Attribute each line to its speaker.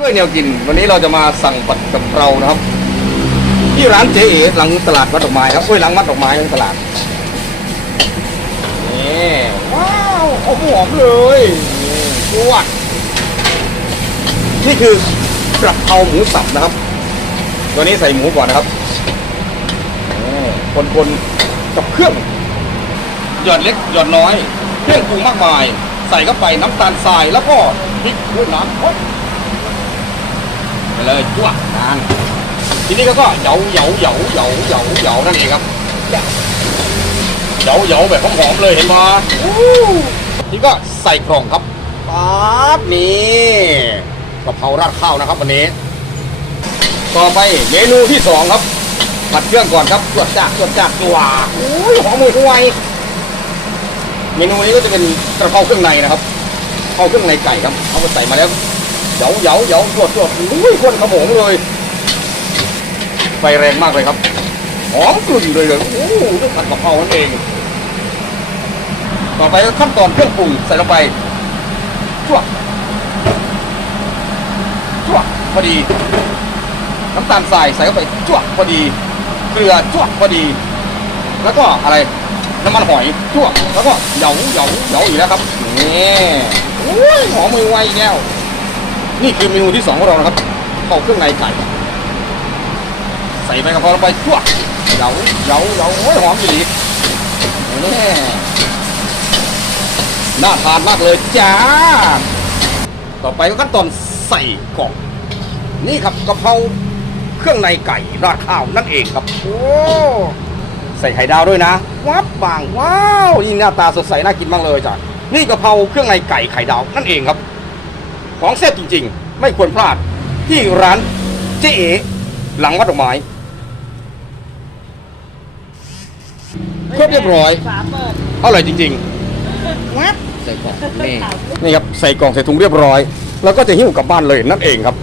Speaker 1: ด้วยแนวกินวันนี้เราจะมาสั่งผัดกะเพรานะครับ ที่ร้านเจเอหลังตลาดวัดดอกไม้ครับเอ้ยหลังวัดดอกไม้หลังตลาดนี่ว้าวหอมหอมเลยนี่จวดนี่คือกระเพราหมูสับนะครับตัวนี้ใส่หมูก่อนนะครับคนคนๆกับเครื่องหยอดเล็กหยอดน้อย เครื่องปรุงมากมาย ใส่เข้าไปน้ำตาลทรายแล้วก็พริกด้วยน้ำ เลยจ้วงนานทีนี้ก็ก็เหยาเหยาเหยาเหยาเหยาเหยานั่นเองครับเหยาเหยาแบบหอมๆเลยเห็นไหมนี่ก็ใส่กล่องครับปั๊บนี่กะเพราราดข้าวนะครับวันนี้ ต่อไปเมนูที่สองครับผัดเครื่องก่อนครับตรวจจากตรวจจากตัวอุ้ยหอมมือห่วยเมนูนี้ก็จะเป็นกระเพราเครื่องในนะครับกระเพราเครื่องในไก่ครับเอาไปใส่มาแล้ว เหยาเหยาเหยาตรวจตรวจอุ้ยคนขโมงเลยไฟแรงมากเลยครับหอมกลุ่นเลยเลยโอ้โหต้องผัดกะเพรานั่นเอง ต่อไปขั้นตอนเครื่องปรุงใส่ลงไปชั่วชั่วพอดี น้ำตาลทรายใส่เข้าไปจ้วพอดี เกลือจ้วพอดี แล้วก็อะไรน้ำมันหอยจ้วแล้วก็เหยาเหยาเหยาอีกแล้วครับนี่โอ้ยหอมมือไวอีกแล้ว นี่คือเมนูที่สองของเรานะครับเข้าเครื่องในไก่ใส่ใบกะเพราลงไปจ้วเหยาเหยาเหยาโอ้ยหอมอีหลีนี่น่าทานมากเลยจ้า ต่อไปก็ขั้นตอนใส่กล่อง นี่ครับกะเพราเครื่องในไก่ราดข้าวนั่นเองครับ โอ้ใส่ไข่ดาวด้วยนะวับบางว้าวยิ่งหน้าตาสดใสน่ากินมากเลยจ้ะนี่กะเพราเครื่องในไก่ไข่ดาวนั่นเองครับ ของแซ่บจริง ๆ ไม่ควรพลาดที่ร้านเจ๊เอหลังวัดดอกไม้ครบเรียบร้อย
Speaker 2: ฝาเปิด
Speaker 1: อร่อยจริงๆวับ ใส่กล่องนี่นี่ครับใส่กล่องใส่ถุงเรียบร้อย แล้วก็จะหิ้วกลับบ้านเลยนั่นเองครับ